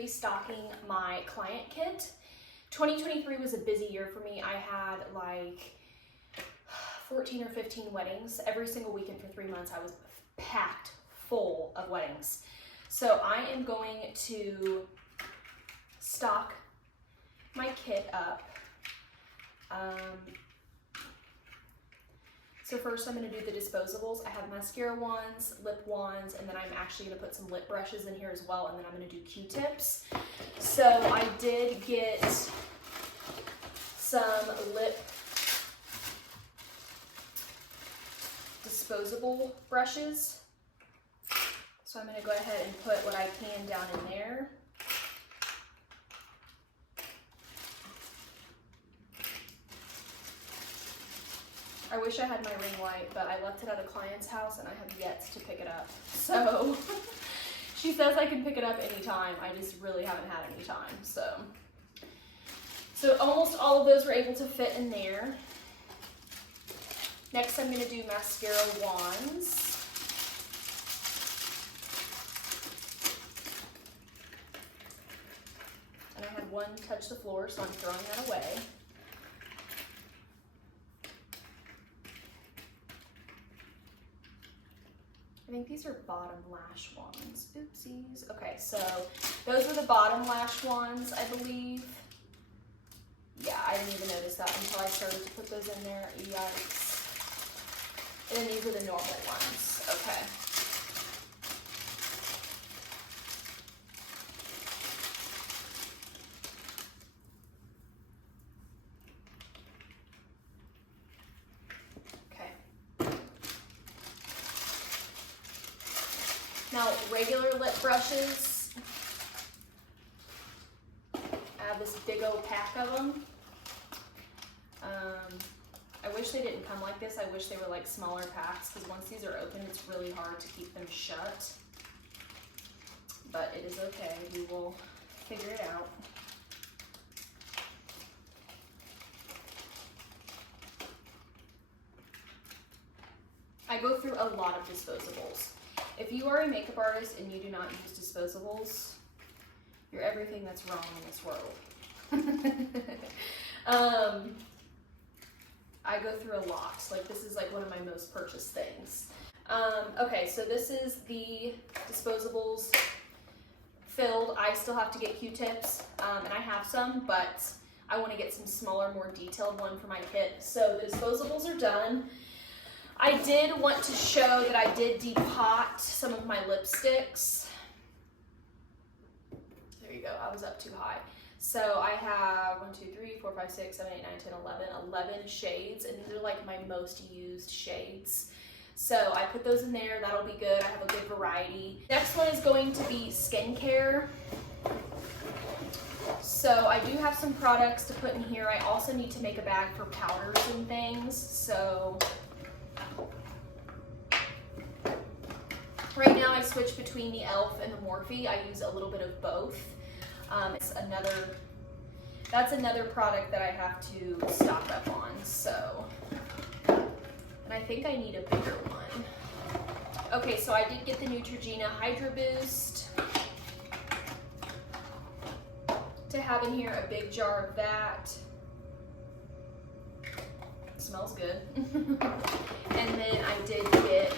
restocking my client kit. 2023 was a busy year for me. I had like 14 or 15 weddings. Every single weekend for 3 months, I was packed full of weddings. So I am going to stock my kit up. So first I'm going to do the disposables. I have mascara wands, lip wands, and then I'm actually going to put some lip brushes in here as well, and then I'm going to do Q-tips. So I did get some lip disposable brushes. So I'm going to go ahead and put what I can down in there. I wish I had my ring light, but I left it at a client's house and I have yet to pick it up. So she says I can pick it up anytime. I just really haven't had any time. So almost all of those were able to fit in there. Next, I'm going to do mascara wands. And I had one touch the floor, so I'm throwing that away. I think these are bottom lash wands. Oopsies. Okay, so those are the bottom lash wands, I believe. Yeah, I didn't even notice that until I started to put those in there. Yikes. And then these are the normal ones. Okay. Now, regular lip brushes, I have this big old pack of them. I wish they didn't come like this. I wish they were like smaller packs, because once these are open, it's really hard to keep them shut. But it is okay. We will figure it out. I go through a lot of disposables. If you are a makeup artist and you do not use disposables, you're everything that's wrong in this world. I go through a lot. Like, this is like one of my most purchased things. Okay, so this is the disposables filled. I still have to get Q-tips, and I have some, but I want to get some smaller, more detailed one for my kit. So the disposables are done. I did want to show that I did depot some of my lipsticks. There you go, I was up too high. So I have 1, 2, 3, 4, 5, 6, 7, 8, 9, 10, 11 shades, and these are like my most used shades. So I put those in there, that'll be good. I have a good variety. Next one is going to be skincare. So I do have some products to put in here. I also need to make a bag for powders and things. So right now I switch between the e.l.f. and the Morphe. I use a little bit of both. That's another product that I have to stock up on. So, and I think I need a bigger one. Okay, so I did get the Neutrogena Hydra Boost. To have in here a big jar of that. It smells good. And then I did get,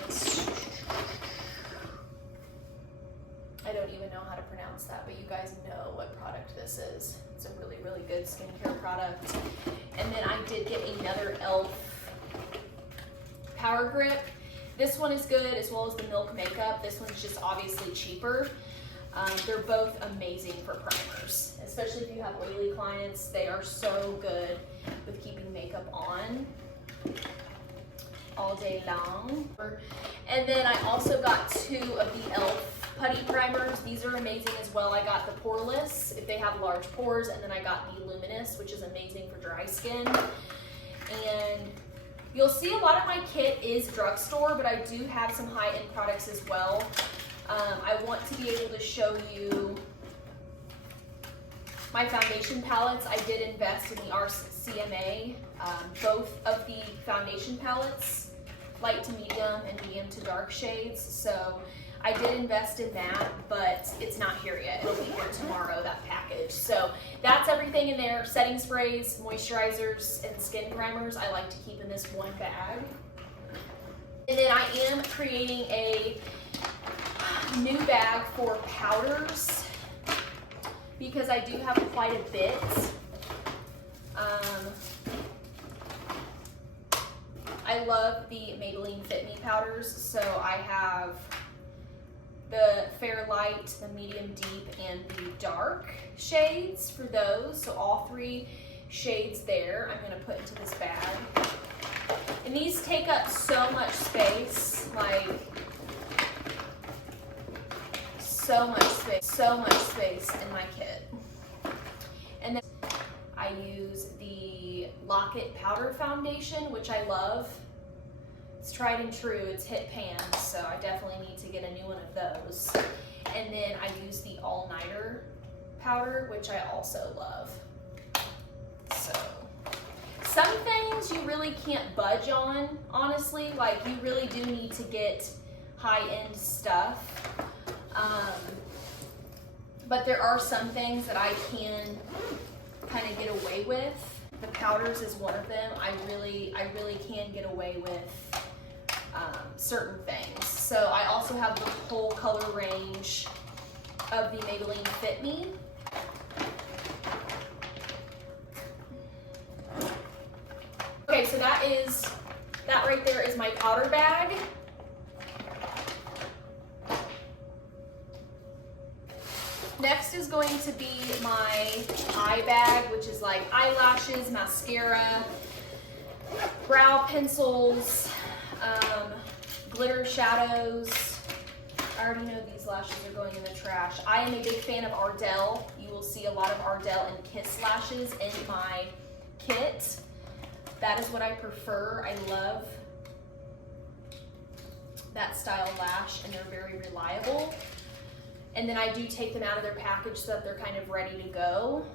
I don't even know how to pronounce that, but you guys know what product this is. It's a really, really good skincare product. And then I did get another e.l.f. Power Grip. This one is good, as well as the Milk Makeup. This one's just obviously cheaper. They're both amazing for primers, especially if you have oily clients. They are so good with keeping makeup on all day long. And then I also got 2 of the e.l.f. putty primers. These are amazing as well. I got the Poreless if they have large pores, and then I got the Luminous, which is amazing for dry skin. And you'll see a lot of my kit is drugstore, but I do have some high-end products as well. I want to be able to show you my foundation palettes. I did invest in the RCMA, both of the foundation palettes, light to medium and medium to dark shades. So I did invest in that, but it's not here yet. It'll be here tomorrow. So that's everything in there. Setting sprays, moisturizers, and skin primers I like to keep in this one bag. And then I am creating a new bag for powders because I do have quite a bit. I love the Maybelline Fit Me powders, so I have the fair light, the medium deep, and the dark shades for those. So all 3 shades there I'm gonna put into this bag. And these take up so much space, like so much space in my kit. And then I use the Lock-It Powder Foundation, which I love. It's tried and true, it's hit pan, so I definitely need to get a new one of those. And then I use the All Nighter powder, which I also love. So, some things you really can't budge on, honestly. Like, you really do need to get high-end stuff. But there are some things that I can kind of get away with. The powders is one of them. I really can get away with certain things. So I also have the whole color range of the Maybelline Fit Me. Okay, so that right there is my powder bag. Next is going to be my eye bag, which is like eyelashes, mascara, brow pencils, glitter shadows. I already know these lashes are going in the trash. I am a big fan of Ardell. You will see a lot of Ardell and Kiss lashes in my kit. That is what I prefer. I love that style lash, and they're very reliable. And then I do take them out of their package so that they're kind of ready to go.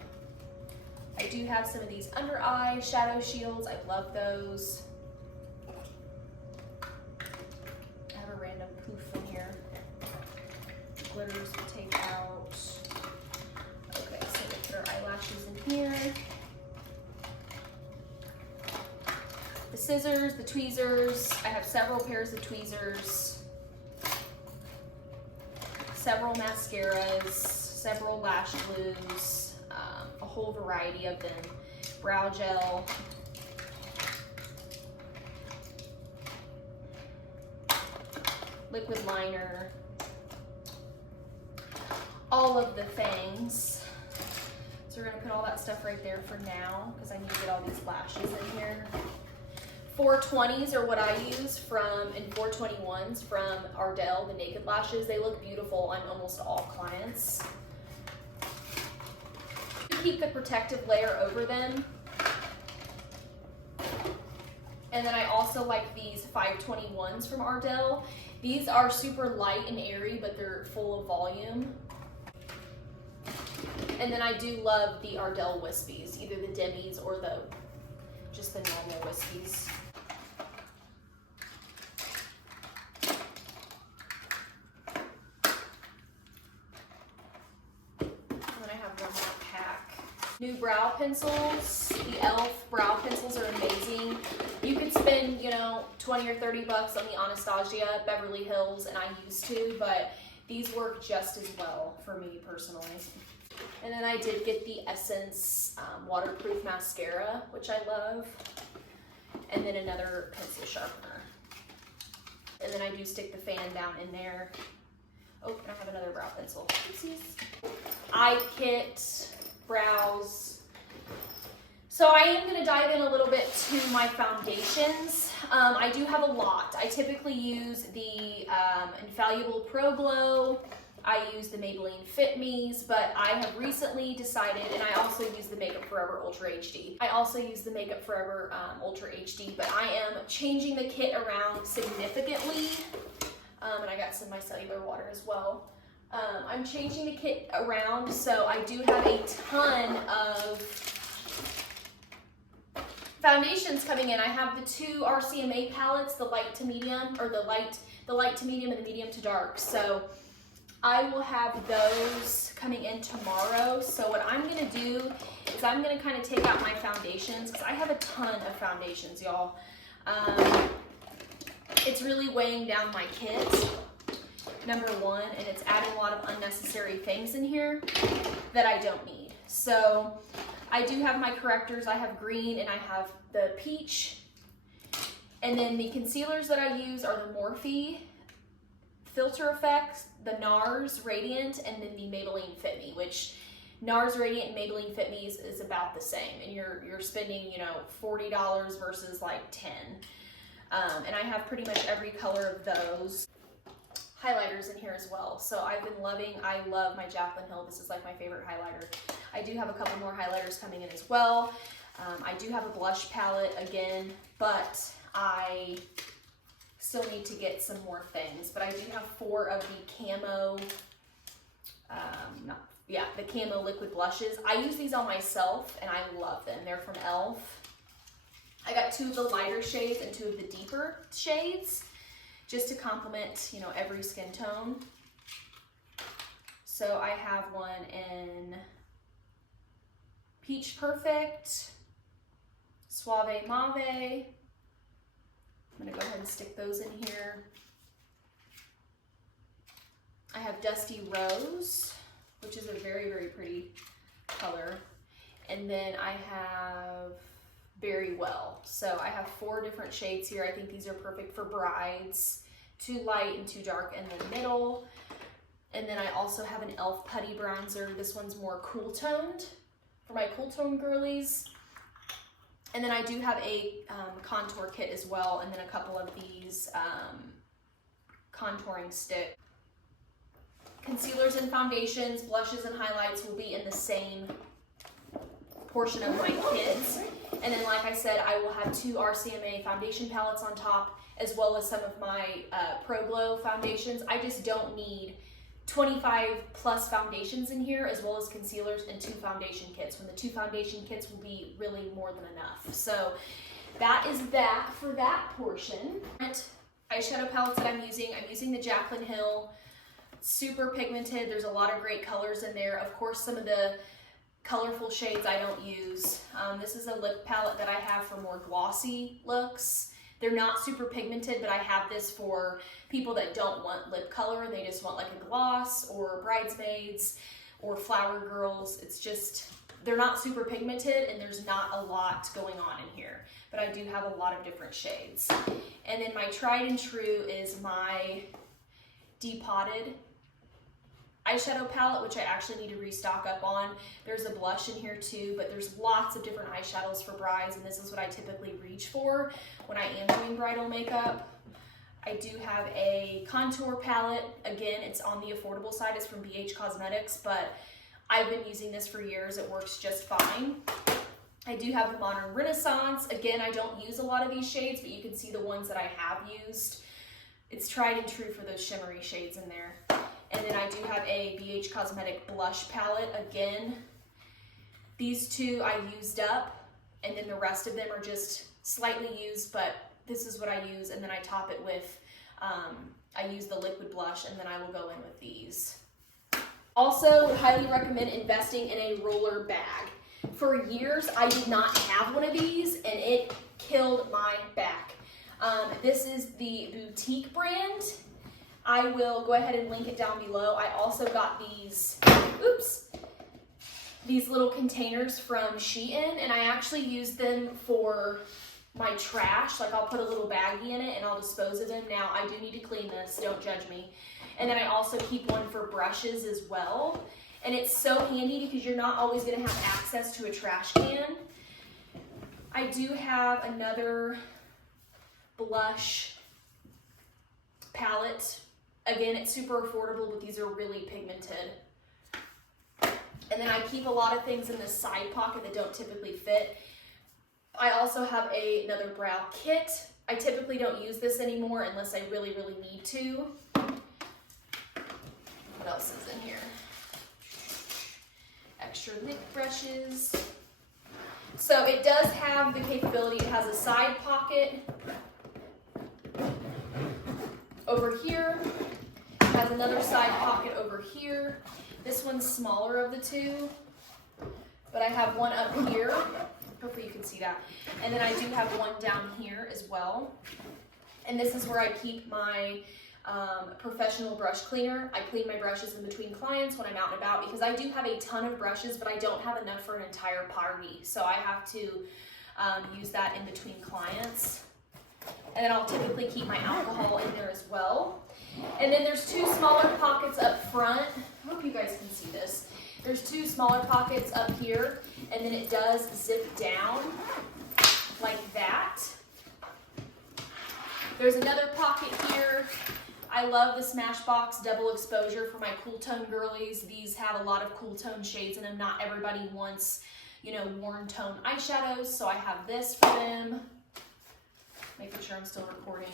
I do have some of these under eye shadow shields. I love those. I have a random poof in here. Glitters to take out. Okay, so we put our eyelashes in here. The scissors, the tweezers. I have several pairs of tweezers. Several mascaras, several lash glues, a whole variety of them, brow gel, liquid liner, all of the things. So we're gonna put all that stuff right there for now because I need to get all these lashes in here. 420s are what I use and 421s from Ardell, the Naked Lashes. They look beautiful on almost all clients. Keep the protective layer over them. And then I also like these 521s from Ardell. These are super light and airy, but they're full of volume. And then I do love the Ardell Wispies, either the Demis or just the normal Wispies. New brow pencils. The e.l.f. brow pencils are amazing. You could spend, 20 or 30 bucks on the Anastasia Beverly Hills, and I used to, but these work just as well for me personally. And then I did get the Essence waterproof mascara, which I love, and then another pencil sharpener. And then I do stick the fan down in there. Oh, and I have another brow pencil. Oopsies. Eye kit. Brows. So I am going to dive in a little bit to my foundations. I do have a lot. I typically use the Infallible Pro Glow. I use the Maybelline Fit Me's, but I have recently decided, and I also use the Makeup Forever Ultra HD. I also use the Makeup Forever Ultra HD, but I am changing the kit around significantly. And I got some micellar water as well. I'm changing the kit around, so I do have a ton of foundations coming in. I have the 2 RCMA palettes, the light to medium, or the light to medium and the medium to dark. So I will have those coming in tomorrow. So what I'm gonna do is I'm gonna kind of take out my foundations, because I have a ton of foundations, y'all. It's really weighing down my kit, number one, and it's adding a lot of unnecessary things in here that I don't need. So I do have my correctors. I have green and I have the peach. And then the concealers that I use are the Morphe Filter Effects, the NARS Radiant, and then the Maybelline Fit Me, which NARS Radiant and Maybelline Fit Me is about the same. And you're spending, you know, $40 versus like $10. And I have pretty much every color of those. Highlighters in here as well. So I love my Jaclyn Hill. This is like my favorite highlighter. I do have a couple more highlighters coming in as well. I do have a blush palette again, but I still need to get some more things. But I do have 4 of the camo, the camo liquid blushes. I use these on myself and I love them. They're from e.l.f. I got 2 of the lighter shades and 2 of the deeper shades, just to complement, you know, every skin tone. So I have one in Peach Perfect, Suave Mauve. I'm gonna go ahead and stick those in here. I have Dusty Rose, which is a very, very pretty color. And then I have Very Well. So I have 4 different shades here. I think these are perfect for brides. Too light and too dark in the middle. And then I also have an e.l.f. Putty Bronzer. This one's more cool toned for my cool tone girlies. And then I do have a contour kit as well, and then a couple of these contouring sticks. Concealers and foundations, blushes and highlights will be in the same portion of my kits. And then, like I said, I will have 2 RCMA foundation palettes on top, as well as some of my Pro Glow foundations. I just don't need 25 plus foundations in here, as well as concealers and 2 foundation kits, when the 2 foundation kits will be really more than enough. So that is that for that portion. Eyeshadow palettes that I'm using the Jaclyn Hill, super pigmented. There's a lot of great colors in there. Of course, some of the colorful shades I don't use. This is a lip palette that I have for more glossy looks. They're not super pigmented, but I have this for people that don't want lip color. They just want like a gloss, or bridesmaids, or flower girls. It's just, they're not super pigmented and there's not a lot going on in here, but I do have a lot of different shades. And then my tried and true is my Depotted eyeshadow palette, which I actually need to restock up on. There's a blush in here too, but there's lots of different eyeshadows for brides, and this is what I typically reach for when I am doing bridal makeup. I do have a contour palette. Again, it's on the affordable side. It's from BH Cosmetics, but I've been using this for years. It works just fine. I do have the Modern Renaissance. Again, I don't use a lot of these shades, but you can see the ones that I have used. It's tried and true for those shimmery shades in there. And then I do have a BH Cosmetic blush palette. Again, these 2 I used up, and then the rest of them are just slightly used, but this is what I use. And then I top it with, I use the liquid blush, and then I will go in with these. Also, highly recommend investing in a roller bag. For years, I did not have one of these, and it killed my back. This is the Boutique brand. I will go ahead and link it down below. I also got these, these little containers from Shein, and I actually use them for my trash. Like, I'll put a little baggie in it and I'll dispose of them. Now, I do need to clean this, don't judge me. And then I also keep one for brushes as well. And it's so handy because you're not always gonna have access to a trash can. I do have another blush palette. Again, it's super affordable, but these are really pigmented. And then I keep a lot of things in this side pocket that don't typically fit. I also have another brow kit. I typically don't use this anymore unless I really, really need to. What else is in here? Extra lip brushes. So it does have the capability, it has a side pocket over here. has another side pocket over here. This one's smaller of the two, but I have one up here. Hopefully you can see that. And then I do have one down here as well. And this is where I keep my professional brush cleaner. I clean my brushes in between clients when I'm out and about because I do have a ton of brushes, but I don't have enough for an entire party. So I have to use that in between clients. And then I'll typically keep my alcohol in there as well. And then there's two smaller pockets up front. I hope you guys can see this. There's two smaller pockets up here, and then it does zip down like that. There's another pocket here. I love the Smashbox double exposure for my cool tone girlies. These have a lot of cool tone shades in them. Not everybody wants, you know, warm tone eyeshadows, so I have this for them. Making sure I'm still recording.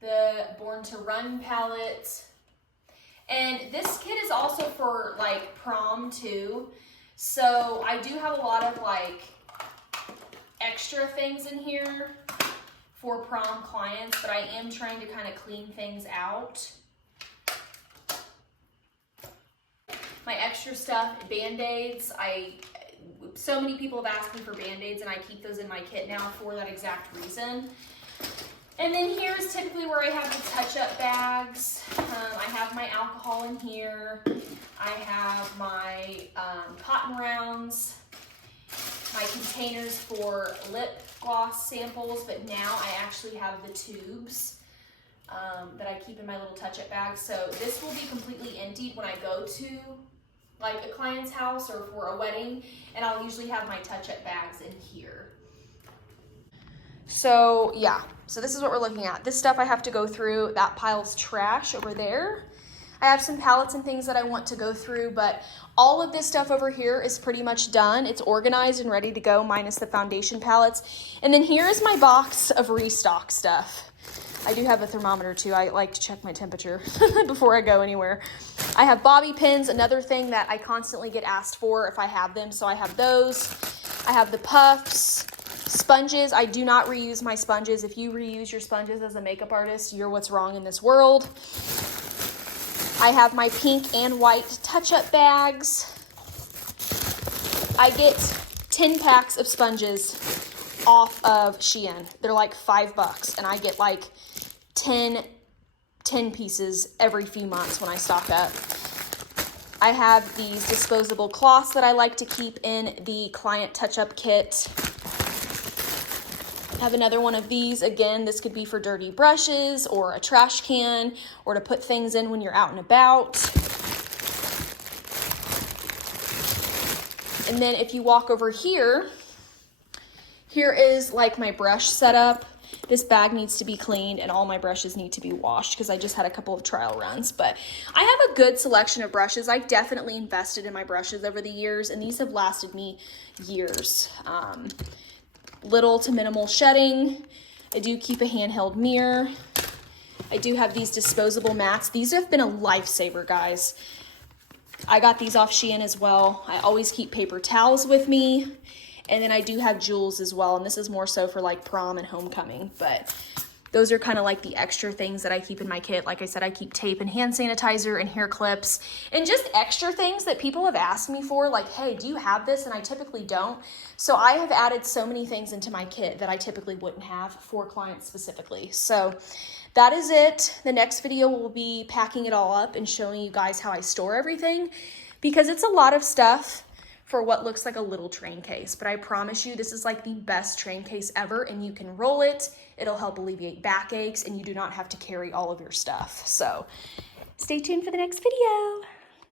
The Born to Run palette. And this kit is also for like prom too. So I do have a lot of like extra things in here for prom clients, but I am trying to kind of clean things out. My extra stuff, Band-Aids. So many people have asked me for Band-Aids, and I keep those in my kit now for that exact reason. And then here's typically where I have the touch-up bags. I have my alcohol in here. I have my cotton rounds, my containers for lip gloss samples, but now I actually have the tubes that I keep in my little touch-up bag. So this will be completely emptied when I go to like a client's house or for a wedding, and I'll usually have my touch-up bags in here. So yeah, so this is what we're looking at. This stuff I have to go through. That pile's trash over there. I have some palettes and things that I want to go through, but all of this stuff over here is pretty much done. It's organized and ready to go, minus the foundation palettes. And then here is my box of restock stuff. I do have a thermometer too. I like to check my temperature before I go anywhere. I have bobby pins, another thing that I constantly get asked for if I have them, so I have those. I have the puffs. Sponges, I do not reuse my sponges. If you reuse your sponges as a makeup artist, you're what's wrong in this world. I have my pink and white touch-up bags. I get 10 packs of sponges off of Shein. They're like $5, and I get like 10 pieces every few months when I stock up. I have these disposable cloths that I like to keep in the client touch-up kit. I have another one of these. Again, this could be for dirty brushes or a trash can or to put things in when you're out and about. And then if you walk over here, here is like my brush setup. This bag needs to be cleaned and all my brushes need to be washed because I just had a couple of trial runs. But I have a good selection of brushes. I definitely invested in my brushes over the years, and these have lasted me years. Little to minimal shedding. I do keep a handheld mirror. I do have these disposable mats. These have been a lifesaver, guys. I got these off Shein as well. I always keep paper towels with me. And then I do have jewels as well. And this is more so for like prom and homecoming. But those are kind of like the extra things that I keep in my kit. Like I said, I keep tape and hand sanitizer and hair clips and just extra things that people have asked me for. Like, hey, do you have this? And I typically don't. So I have added so many things into my kit that I typically wouldn't have for clients specifically. So that is it. The next video will be packing it all up and showing you guys how I store everything, because it's a lot of stuff for what looks like a little train case. But I promise you, this is like the best train case ever, and you can roll it. It'll help alleviate backaches, and you do not have to carry all of your stuff. So stay tuned for the next video.